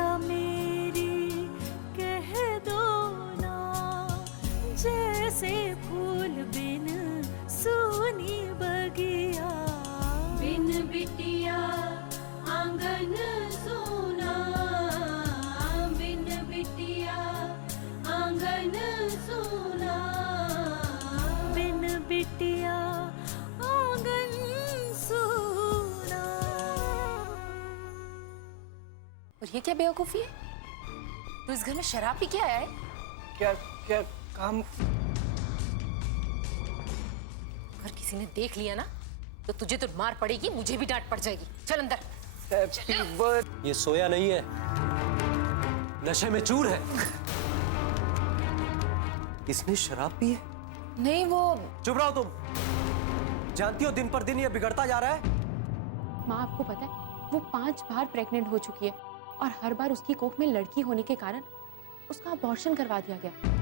बिटिया मेरी कह दो ना, जैसे फूल बिन सूनी बगिया, बिन बिटिया आंगन सूना, बिन बिटिया आंगन सूना, बिन बिटिया आंगन सूना। और ये क्या बेवकूफी है? तू इस घर में शराब पी के आया है? क्या क्या काम? अगर किसी ने देख लिया ना तो तुझे तो मार पड़ेगी, मुझे भी डांट पड़ जाएगी। चल अंदर। Happy birthday. ये सोया नहीं है, नशे में चूर है। इसने शराब पी है? नहीं वो चुप रहो तुम। जानती हो दिन पर दिन ये बिगड़ता जा रहा है। माँ आपको पता है वो 5 बार प्रेग्नेंट हो चुकी है और हर बार उसकी कोख में लड़की होने के कारण उसका अबॉर्शन करवा दिया गया।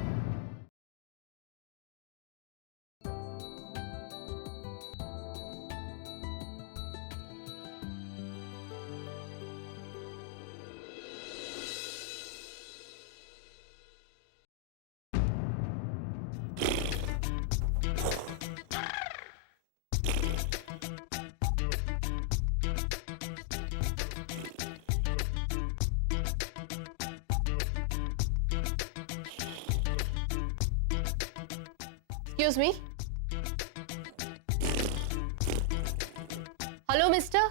Excuse me. हेलो मिस्टर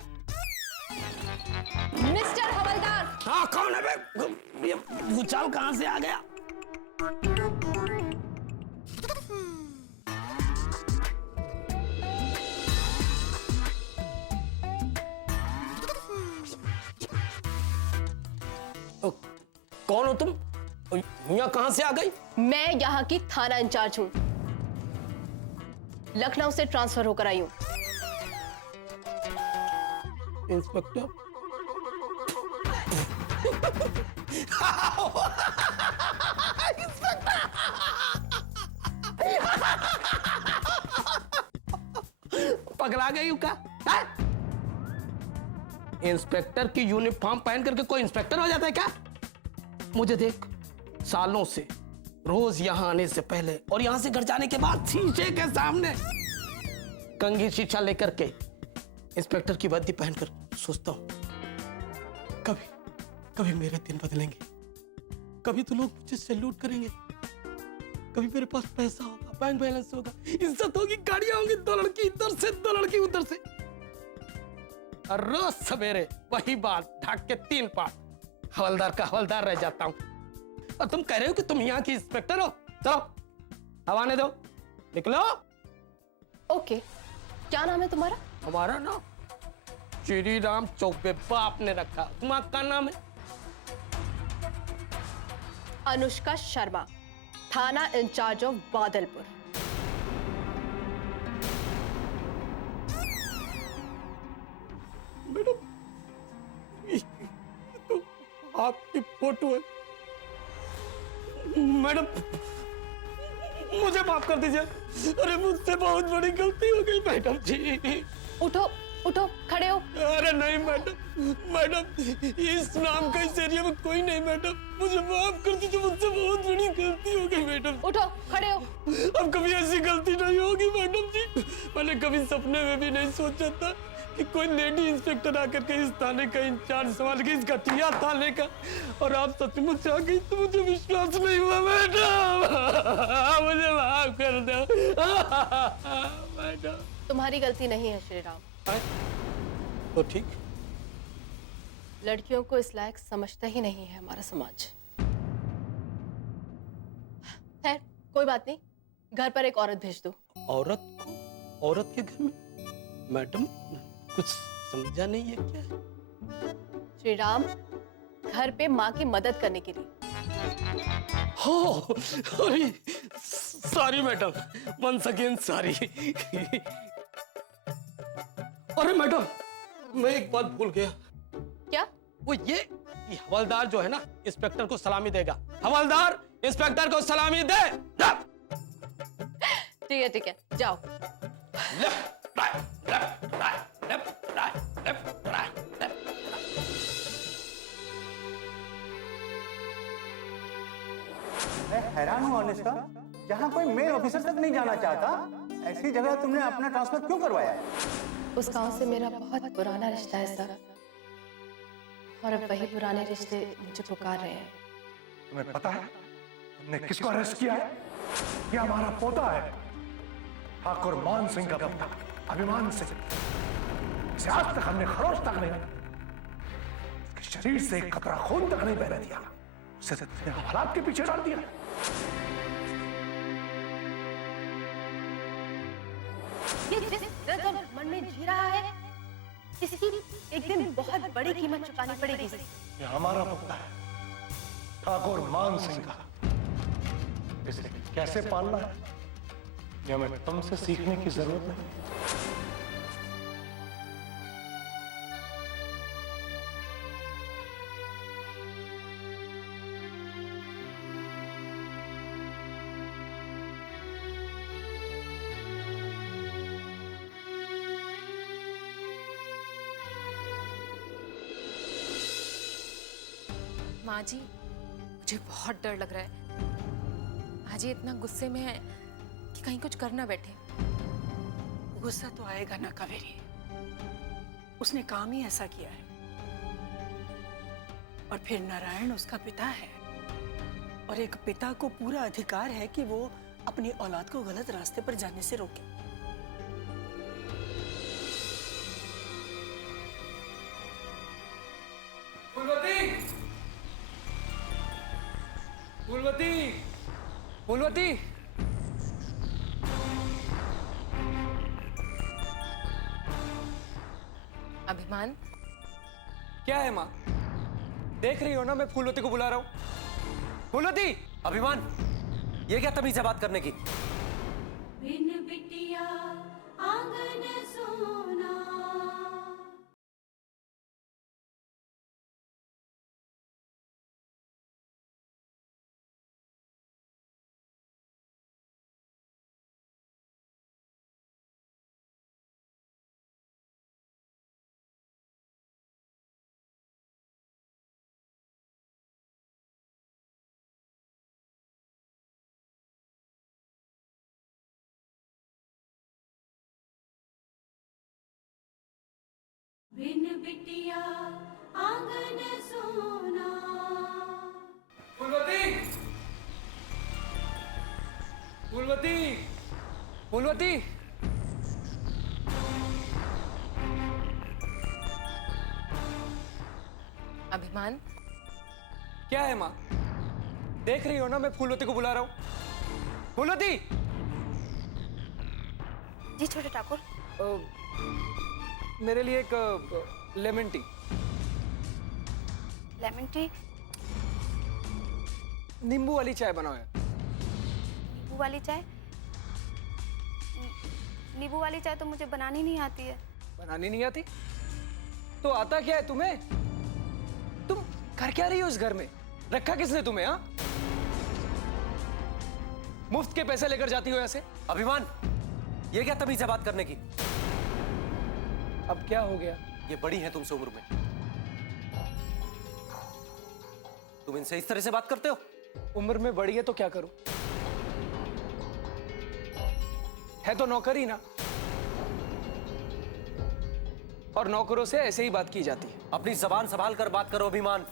हवलदार। हाँ कौन है बे? ये भूचाल कहाँ से आ गया? कौन हो तुम? यहाँ कहाँ से आ गई? मैं यहाँ की थाना इंचार्ज हूँ, लखनऊ से ट्रांसफर होकर आई हूँ। इंस्पेक्टर? पगला गई हूँ क्या? इंस्पेक्टर की यूनिफॉर्म पहन करके कोई इंस्पेक्टर हो जाता है क्या? मुझे देख, सालों से रोज यहां आने से पहले और यहां से घर जाने के बाद शीशे के सामने कंघी शीशा लेकर के इंस्पेक्टर की वर्दी पहनकर सोचता हूं कभी कभी मेरे दिन बदलेंगे, कभी तो लोग मुझे सैल्यूट करेंगे, कभी मेरे पास पैसा होगा, बैंक बैलेंस होगा, इज्जत होगी, गाड़ियां होंगी, 2 लड़की इधर से 2 लड़की उधर से। और रोज सवेरे वही बात ढाक के 3 पार्ट हवलदार का हवलदार रह जाता हूं। और तुम कह रहे हो कि तुम यहाँ की इंस्पेक्टर हो? चलो हवाने दो, निकलो। ओके, क्या नाम है तुम्हारा? हमारा नाम श्री राम चौबे बाप ने रखा। तुम्हारा क्या नाम है? अनुष्का शर्मा, थाना इंचार्ज ऑफ बादलपुर। मैडम ये तो आपकी फोटो है। मैडम मुझे माफ कर दीजिए, अरे मुझसे बहुत बड़ी गलती हो गई मैडम जी। उठो उठो, खड़े हो। अरे नहीं मैडम, मैडम इस नाम का इस एरिया में कोई नहीं मैडम, मुझे माफ कर दीजिए, मुझसे बहुत बड़ी गलती हो गई मैडम। उठो, खड़े हो। अब कभी ऐसी गलती नहीं होगी मैडम जी। मैंने कभी सपने में भी नहीं सोचा था कि कोई लेडी इंस्पेक्टर आकर के इस थाने का इंचार्ज संभाल के, इस घटिया थाने का, और आप सचमुच आ गई तो मुझे विश्वास नहीं हुआ मैडम। मुझे माफ कर दो मैडम। तुम्हारी गलती नहीं है श्री राम। तो ठीक, लड़कियों को इस लायक समझता ही नहीं है हमारा समाज। खैर कोई बात नहीं, घर पर एक औरत भेज दो। औरत को? औरत के घर में? मैडम कुछ समझा नहीं है क्या? श्री राम, घर पे माँ की मदद करने के लिए। हो अरे sorry madam, once again sorry. अरे मैडम मैं एक बात भूल गया। क्या? वो ये हवलदार जो है ना, इंस्पेक्टर को सलामी देगा। हवलदार इंस्पेक्टर को सलामी दे। ठीक है जाओ। Left right left right left right left right left. मैं हैरान हूँ अनुष्का, जहाँ कोई मेल ऑफिसर तक नहीं जाना चाहता, ऐसी जगह तुमने अपना ट्रांसफर क्यों करवाया? उस गांव से मेरा बहुत पुराना रिश्ता है सर, और अब वही पुराने रिश्ते मुझे पुकार रहे हैं। तुम्हें पता है तुमने किसको अरेस्ट किया है? ये हमारा पोता है, ठाकुर मान सिंह का पोता अभिमान सिंह। इसे आज तक हमने खरोच तक नहीं, इसके शरीर से एक कतरा खून तक नहीं बहने दिया। उसे हालात के पीछे डाल दिया। ये जिस दर्द और मन में जी रहा है, इसकी एक दिन बहुत बड़ी कीमत चुकानी पड़ेगी। ये हमारा पोता है, ठाकुर मान सिंह का। इसे कैसे पालना है ये हमें तुमसे सीखने की जरूरत नहीं। माँ जी, मुझे बहुत डर लग रहा है। आज ये इतना गुस्से में है कि कहीं कुछ कर ना बैठे। गुस्सा तो आएगा ना कावेरी, उसने काम ही ऐसा किया है। और फिर नारायण उसका पिता है, और एक पिता को पूरा अधिकार है कि वो अपनी औलाद को गलत रास्ते पर जाने से रोके। फूलवती, फूलवती, अभिमान, क्या है माँ? देख रही हो ना, मैं फूलवती को बुला रहा हूँ। फूलवती! अभिमान, ये क्या तमीज है बात करने की? बिन बिटिया आंगन सोना। बिन बिटिया आंगन सोना। फूलवती! फूलवती! फूलवती! अभिमान, क्या है माँ? देख रही हो ना, मैं फूलवती को बुला रहा हूँ। फूलवती! जी छोटे ठाकुर। मेरे लिए एक लेमन टी। Lemon tea? नींबू वाली चाय बनाओ यार। नींबू वाली चाय? नींबू वाली चाय तो मुझे बनानी नहीं आती है। बनानी नहीं आती? तो आता क्या है तुम्हें? तुम कर क्या रही हो इस घर में? रखा किसने तुम्हें? हाँ, मुफ्त के पैसे लेकर जाती हो ऐसे? अभिमान, ये क्या तमीज है बात करने की? अब क्या हो गया? ये बड़ी है तुमसे उम्र में, तुम इनसे इस तरह से बात करते हो? उम्र में बड़ी है तो क्या करूं? है तो नौकरी ना, और नौकरों से ऐसे ही बात की जाती है। अपनी जबान संभाल कर बात करो अभिमान।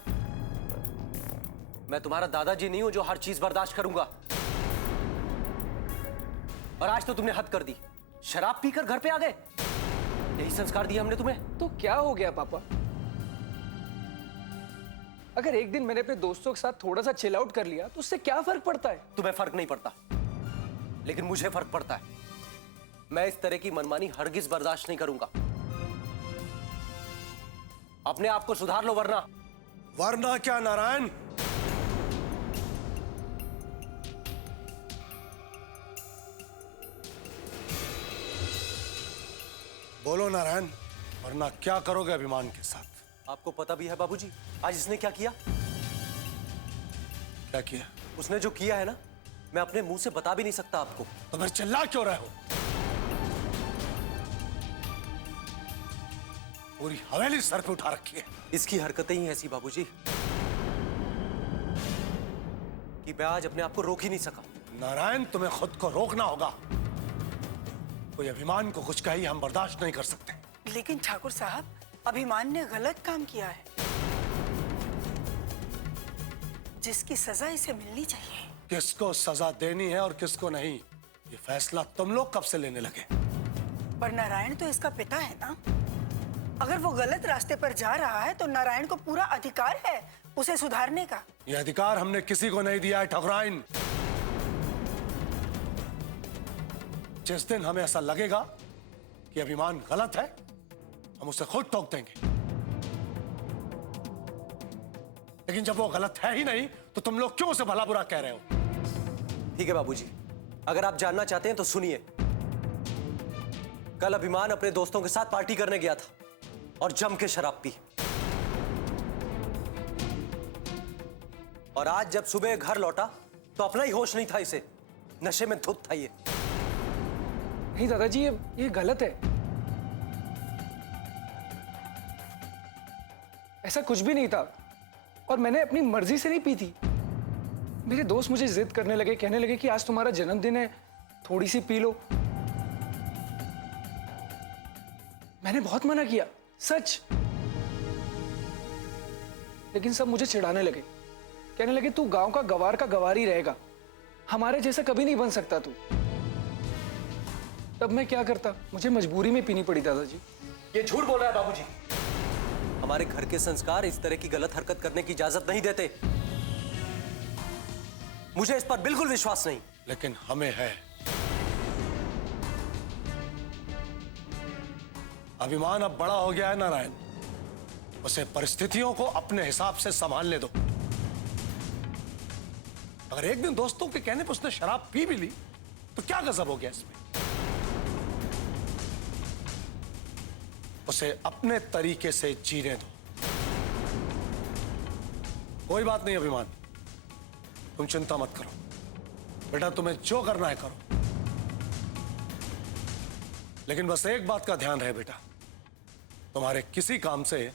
मैं तुम्हारा दादाजी नहीं हूं जो हर चीज बर्दाश्त करूंगा। और आज तो तुमने हद कर दी, शराब पीकर घर पे आ गए। यही संस्कार दिया हमने तुम्हें। तो क्या हो गया पापा? अगर एक दिन मैंने अपने दोस्तों के साथ थोड़ा सा चिल आउट कर लिया तो उससे क्या फर्क पड़ता है? तुम्हें फर्क नहीं पड़ता, लेकिन मुझे फर्क पड़ता है। मैं इस तरह की मनमानी हरगिज बर्दाश्त नहीं करूंगा। अपने आप को सुधार लो, वरना क्या नारायण? बोलो नारायण, वरना क्या करोगे अभिमान के साथ? आपको पता भी है बाबूजी, आज इसने क्या किया? क्या किया? उसने जो किया है ना, मैं अपने मुंह से बता भी नहीं सकता आपको। तो फिर चिल्ला क्यों रहे हो? पूरी हवेली सर पे उठा रखी है। इसकी हरकतें ही ऐसी बाबूजी। कि मैं आज अपने आप को रोक ही नहीं सका। नारायण, तुम्हें खुद को रोकना होगा। कोई अभिमान को कुछ कही हम बर्दाश्त नहीं कर सकते। लेकिन ठाकुर साहब, अभिमान ने गलत काम किया है, जिसकी सजा इसे मिलनी चाहिए। किसको सजा देनी है और किसको नहीं, ये फैसला तुम लोग कब से लेने लगे? पर नारायण तो इसका पिता है ना। अगर वो गलत रास्ते पर जा रहा है तो नारायण को पूरा अधिकार है उसे सुधारने का। ये अधिकार हमने किसी को नहीं दिया है ठाकुराइन। जिस दिन हमें ऐसा लगेगा कि अभिमान गलत है, हम उसे खुद टोक देंगे। लेकिन जब वो गलत है ही नहीं, तो तुम लोग क्यों उसे भला बुरा कह रहे हो? ठीक है बाबूजी, अगर आप जानना चाहते हैं तो सुनिए। कल अभिमान अपने दोस्तों के साथ पार्टी करने गया था और जम के शराब पी। और आज जब सुबह घर लौटा तो अपना ही होश नहीं था इसे, नशे में धुत था ये। नहीं दादाजी, ये गलत है। ऐसा कुछ भी नहीं था और मैंने अपनी मर्जी से नहीं पी थी। मेरे दोस्त मुझे जिद करने लगे, कहने लगे कि आज तुम्हारा जन्मदिन है, थोड़ी सी पी लो। मैंने बहुत मना किया, सच। लेकिन सब मुझे चिढ़ाने लगे, कहने लगे तू गांव का गवार का गवार ही रहेगा, हमारे जैसा कभी नहीं बन सकता तू। तब मैं क्या करता, मुझे मजबूरी में पीनी पड़ी दादाजी। ये झूठ बोल रहा है बाबूजी। हमारे घर के संस्कार इस तरह की गलत हरकत करने की इजाजत नहीं देते। मुझे इस पर बिल्कुल विश्वास नहीं। लेकिन हमें है। अभिमान अब बड़ा हो गया है नारायण, उसे परिस्थितियों को अपने हिसाब से संभालने दो। अगर एक दिन दोस्तों के कहने पर उसने शराब पी भी ली तो क्या गजब हो गया इसमें? उसे अपने तरीके से जीने दो। कोई बात नहीं अभिमान, तुम चिंता मत करो बेटा, तुम्हें जो करना है करो। लेकिन बस एक बात का ध्यान रहे बेटा, तुम्हारे किसी काम से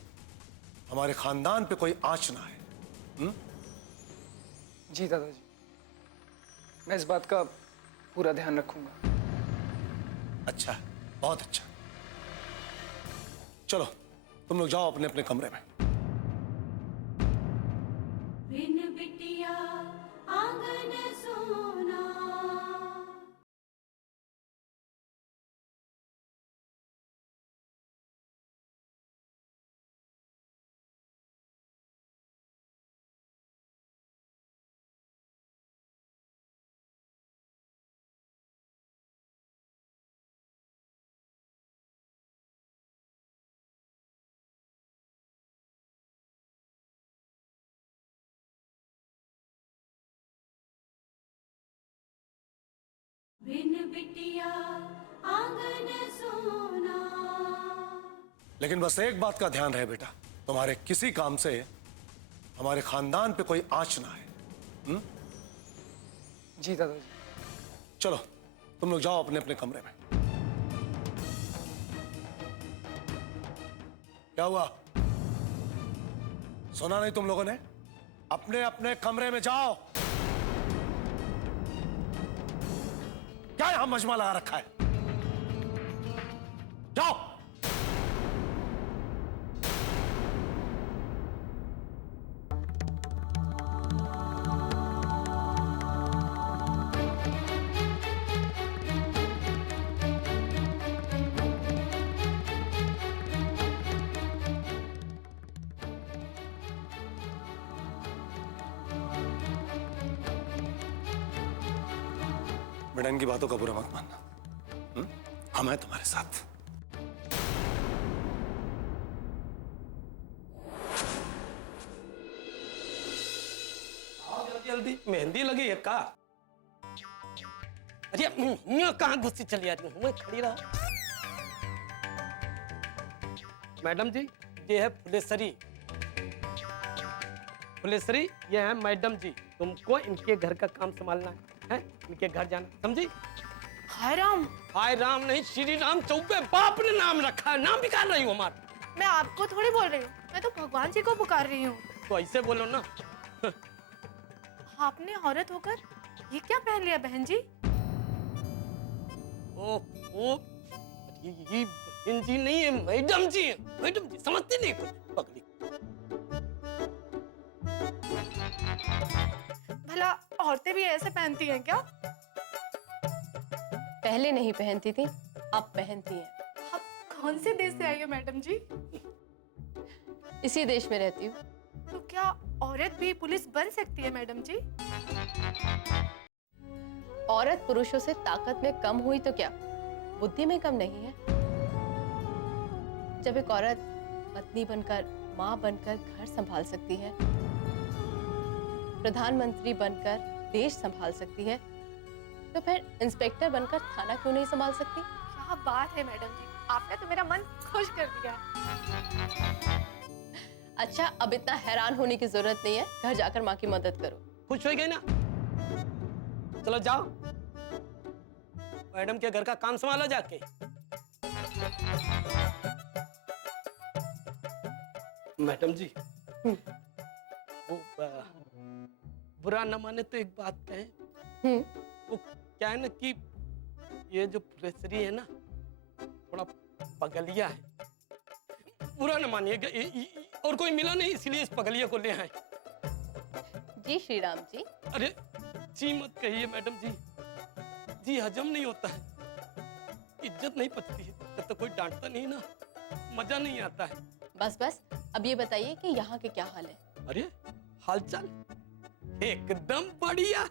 हमारे खानदान पे कोई आंच ना आए। जी दादाजी, मैं इस बात का पूरा ध्यान रखूंगा। अच्छा, बहुत अच्छा। चलो तुम लोग जाओ अपने अपने कमरे में। बिन बिटिया आंगन सोना। बिन बिटिया आंगन सोना। लेकिन बस एक बात का ध्यान रहे बेटा, तुम्हारे किसी काम से हमारे खानदान पे कोई आंच ना आए। जी दादाजी। चलो तुम लोग जाओ अपने अपने कमरे में। क्या हुआ, सुना नहीं तुम लोगों ने? अपने अपने कमरे में जाओ। क्या यहां मजमा लगा रखा है? जाओ। बेटा इनकी बातों का बुरा मत मानना, हम हैं तुम्हारे साथ। जल्दी जल्दी, मेहंदी लगी है का? अरे कहाँ घुसी चली आ रही हूँ, खड़ी रहो। मैडम जी, ये है फुलेश्वरी। फुलेश्वरी, ये है मैडम जी। तुमको इनके घर का काम संभालना है, इनके घर जाना, समझी? हाय राम। हाय राम नहीं, श्री राम चौबे बाप ने नाम रखा है। नाम बिकार रही हो हमारा। मैं आपको थोड़ी बोल रही हूँ, मैं तो भगवान जी को पुकार रही हूँ। तो ऐसे बोलो ना। आपने औरत होकर ये क्या पहन लिया बहन जी? ओ ये बहन जी नहीं है, मैडम जी है। मैडम जी समझते नहीं कुछ पगली। भला औरतें भी ऐसे पहनती हैं क्या? पहले नहीं पहनती थी, अब पहनती हैं। आप कौन से देश से आई हो मैडम जी? इसी देश में रहती हूँ। तो क्या औरत भी पुलिस बन सकती है मैडम जी? औरत पुरुषों से ताकत में कम हुई तो क्या, बुद्धि में कम नहीं है। जब एक औरत पत्नी बनकर, माँ बनकर घर संभाल सकती है, प्रधानमंत्री बनकर देश संभाल सकती है, तो फिर इंस्पेक्टर बनकर थाना क्यों नहीं संभाल सकती? क्या बात है मैडम जी, आपने तो मेरा मन खुश कर दिया। अच्छा, अब इतना हैरान होने की जरूरत नहीं है, घर जाकर माँ की मदद करो। खुश हो गए ना? चलो जाओ, मैडम के घर का काम संभालो जाके। मैडम जी, वो बुरा न माने तो एक बात कहें। वो क्या है ना कि ये जो प्रेसरी है ना, थोड़ा पगलिया है। बुरा न मानिएगा, और कोई मिला नहीं इसलिए इस पगलिया को ले आए। जी श्री राम जी। अरे जी मत कहिए मैडम जी, जी हजम नहीं होता है, इज्जत नहीं पचती है जब तक कोई डांटता नहीं ना, मजा नहीं आता है। बस बस, अब ये बताइए कि यहाँ के क्या हाल है? अरे हालचाल एकदम बढ़िया।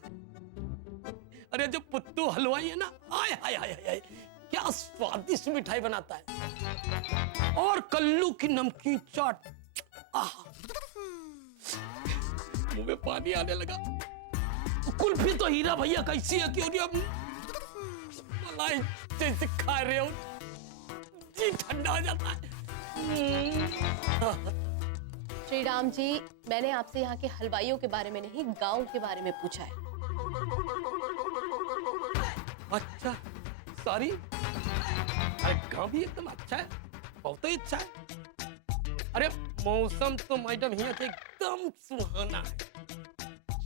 अरे जो पुत्तू हलवाई है ना, आय हाय हाय हाय, क्या स्वादिष्ट मिठाई बनाता है। और कल्लू की नमकीन चाट, मुंह में पानी आने लगा। कुल्फी तो हीरा भैया कैसी है, क्यों नहीं अब मलाई जैसे खा रहे हो, जी ठंडा हो जाता है। श्री राम जी, मैंने आपसे यहाँ के हलवाइयों के बारे में नहीं, गांव के बारे में पूछा है। अच्छा सॉरी, अरे गांव भी एकदम अच्छा है, बहुत ही अच्छा है। अरे मौसम तो मैडम यहाँ के एकदम सुहाना है।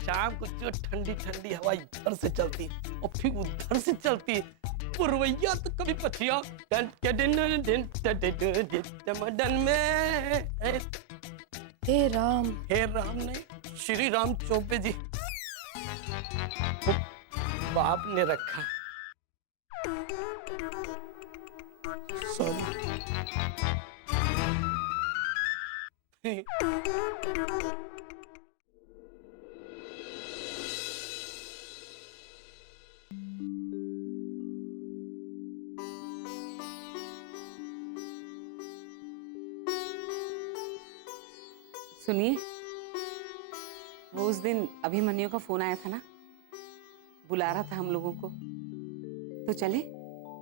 शाम को जो ठंडी ठंडी हवा इधर से चलती और फिर उधर से चलती, पुरवैया तो कभी पछिया में। हे राम नहीं, श्री राम चौबे जी बाप ने रखा। सॉरी। सुनिए, वो उस दिन अभिमन्यु का फोन आया था ना, बुला रहा था हम लोगों को, तो चले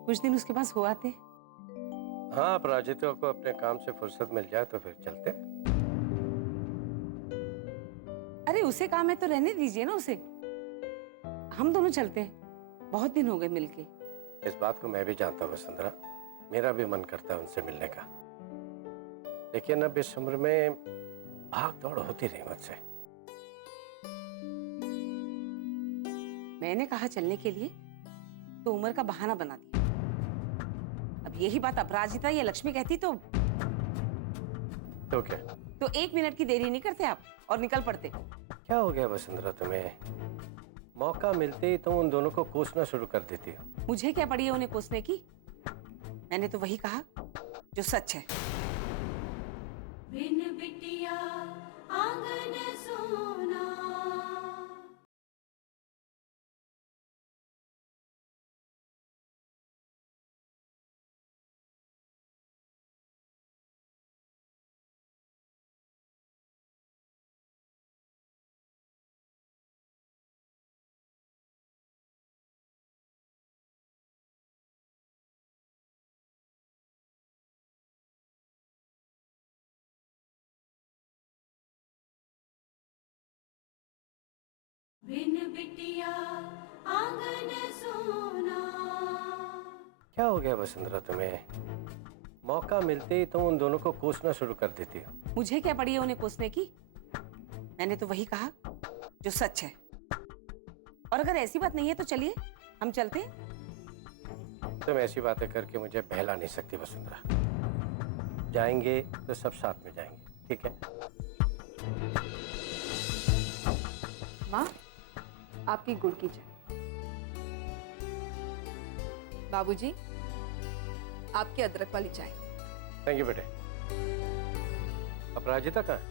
कुछ दिन उसके पास हो आते। हाँ, अपराजिता को अपने काम से फुर्सत मिल जाए तो फिर चलते। अरे उसे काम है तो रहने दीजिए ना उसे, हम दोनों चलते हैं, बहुत दिन हो गए मिलके। इस बात को मैं भी जानता हूँ वसुंधरा, मेरा भी मन करता है उनसे मिलने का, लेकिन अब इस उम्र में भाग दौड़ होती नहीं मुझसे। मैंने कहा चलने के लिए तो उम्र का बहाना बना दिया। अब यही बात अपराजिता या लक्ष्मी कहती तो क्या? तो 1 मिनट की देरी नहीं करते आप और निकल पड़ते। क्या हो गया वसुंधरा तुम्हें? मौका मिलते ही तुम उन दोनों को कोसना शुरू कर देती हो। मुझे क्या पड़ी है उन्हें कोसने की? मैंने तो वही कहा जो सच है। बिन बिटिया आंगन सोना। बिन बिटिया आंगन सोना। क्या हो गया वसुंधरा तुम्हें? मौका मिलते ही तुम उन दोनों को कोसना शुरू कर देती हो। मुझे क्या पड़ी है उन्हें कोसने की? मैंने तो वही कहा जो सच है। और अगर ऐसी बात नहीं है तो चलिए हम चलते हैं। तुम ऐसी बातें करके मुझे बहला नहीं सकती वसुंधरा। जाएंगे तो सब साथ में जाएंगे, ठीक है? माँ, आपकी गुड़ की चाय। बाबूजी, आपकी अदरक वाली चाय। थैंक यू बेटे। अपराजिता कहाँ है?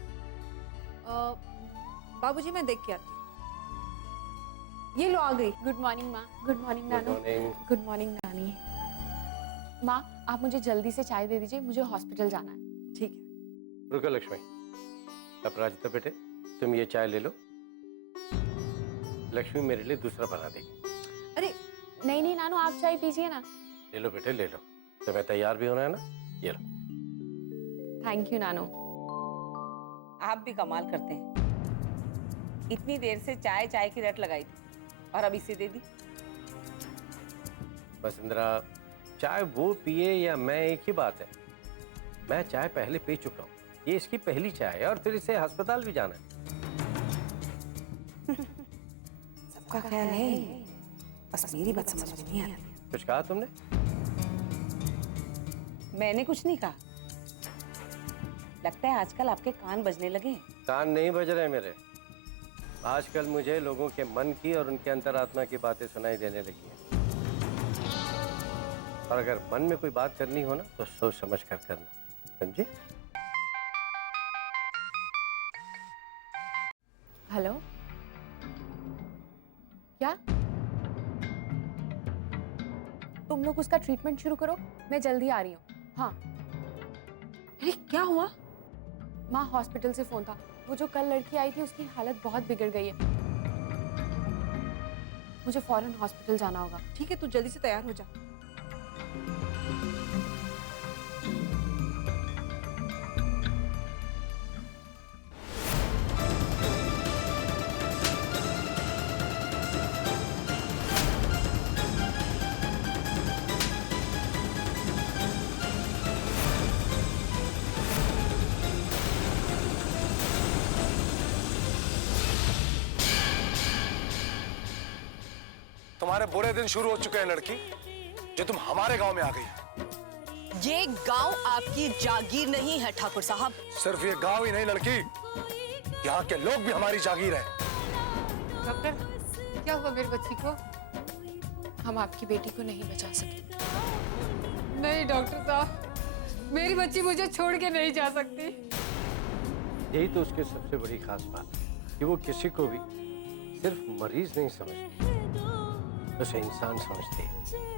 बाबूजी मैं देख के आती हूँ। ये लो आ गई। गुड मॉर्निंग माँ। गुड मॉर्निंग गुड नानू। मॉर्निंग। गुड मॉर्निंग नानी। माँ, आप मुझे जल्दी से चाय दे दीजिए, मुझे हॉस्पिटल जाना है। ठीक है। रुको लक्ष्मी। अपराजिता बेटे, तुम ये चाय ले लो। लक्ष्मी मेरे लिए दूसरा बना देगी। अरे नहीं नहीं नानू, आप चाय पीजिए ना। ले लो बेटे, ले लो। तुम्हें तैयार भी होना है ना, ये लो। थैंक यू नानू। आप भी कमाल करते हैं। इतनी देर से चाय चाय की रट लगाई थी और अब इसे दे दी। वसुंधरा, चाय वो पिए या मैं, एक ही बात है। मैं चाय पहले पी चुका हूँ, ये इसकी पहली चाय है और फिर इसे अस्पताल भी जाना है। सबका ख्याल है, बस मेरी बात समझ में नहीं आती। कुछ कहा तुमने? मैंने कुछ नहीं कहा। लगता है आजकल आपके कान बजने लगे हैं। कान नहीं बज रहे मेरे। आजकल मुझे लोगों के मन की और उनके अंतरात्मा की बातें सुनाई देने लगी हैं। और अगर मन में कोई बात करनी हो ना तो सोच समझ कर करना, समझी? हेलो, क्या तुम लोग उसका ट्रीटमेंट शुरू करो, मैं जल्दी आ रही हूँ। हाँ। अरे क्या हुआ? माँ, हॉस्पिटल से फोन था। वो जो कल लड़की आई थी उसकी हालत बहुत बिगड़ गई है। मुझे फौरन हॉस्पिटल जाना होगा। ठीक है, तू जल्दी से तैयार हो जा। तुम्हारे बुरे दिन शुरू हो चुके हैं लड़की, जो तुम हमारे गांव में आ गई। ये गांव आपकी जागीर नहीं है ठाकुर साहब। सिर्फ ये गांव ही नहीं लड़की, यहाँ के लोग भी हमारी जागीर है। डॉक्टर, क्या हुआ मेरी बच्ची को? हम आपकी बेटी को नहीं बचा सके। नहीं डॉक्टर साहब, मेरी बच्ची मुझे छोड़ के नहीं जा सकती। यही तो उसकी सबसे बड़ी खास बात है कि वो किसी को भी सिर्फ मरीज नहीं समझती, उसे इंसान समझती है,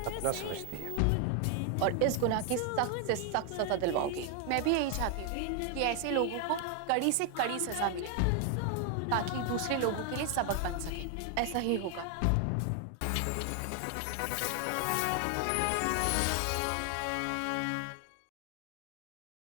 अपना समझती है। और इस गुनाह की सख्त से सख्त सजा दिलवाऊंगी। मैं भी यही चाहती हूँ कि ऐसे लोगों को कड़ी से कड़ी सजा मिले, ताकि दूसरे लोगों के लिए सबक बन सके। ऐसा ही होगा।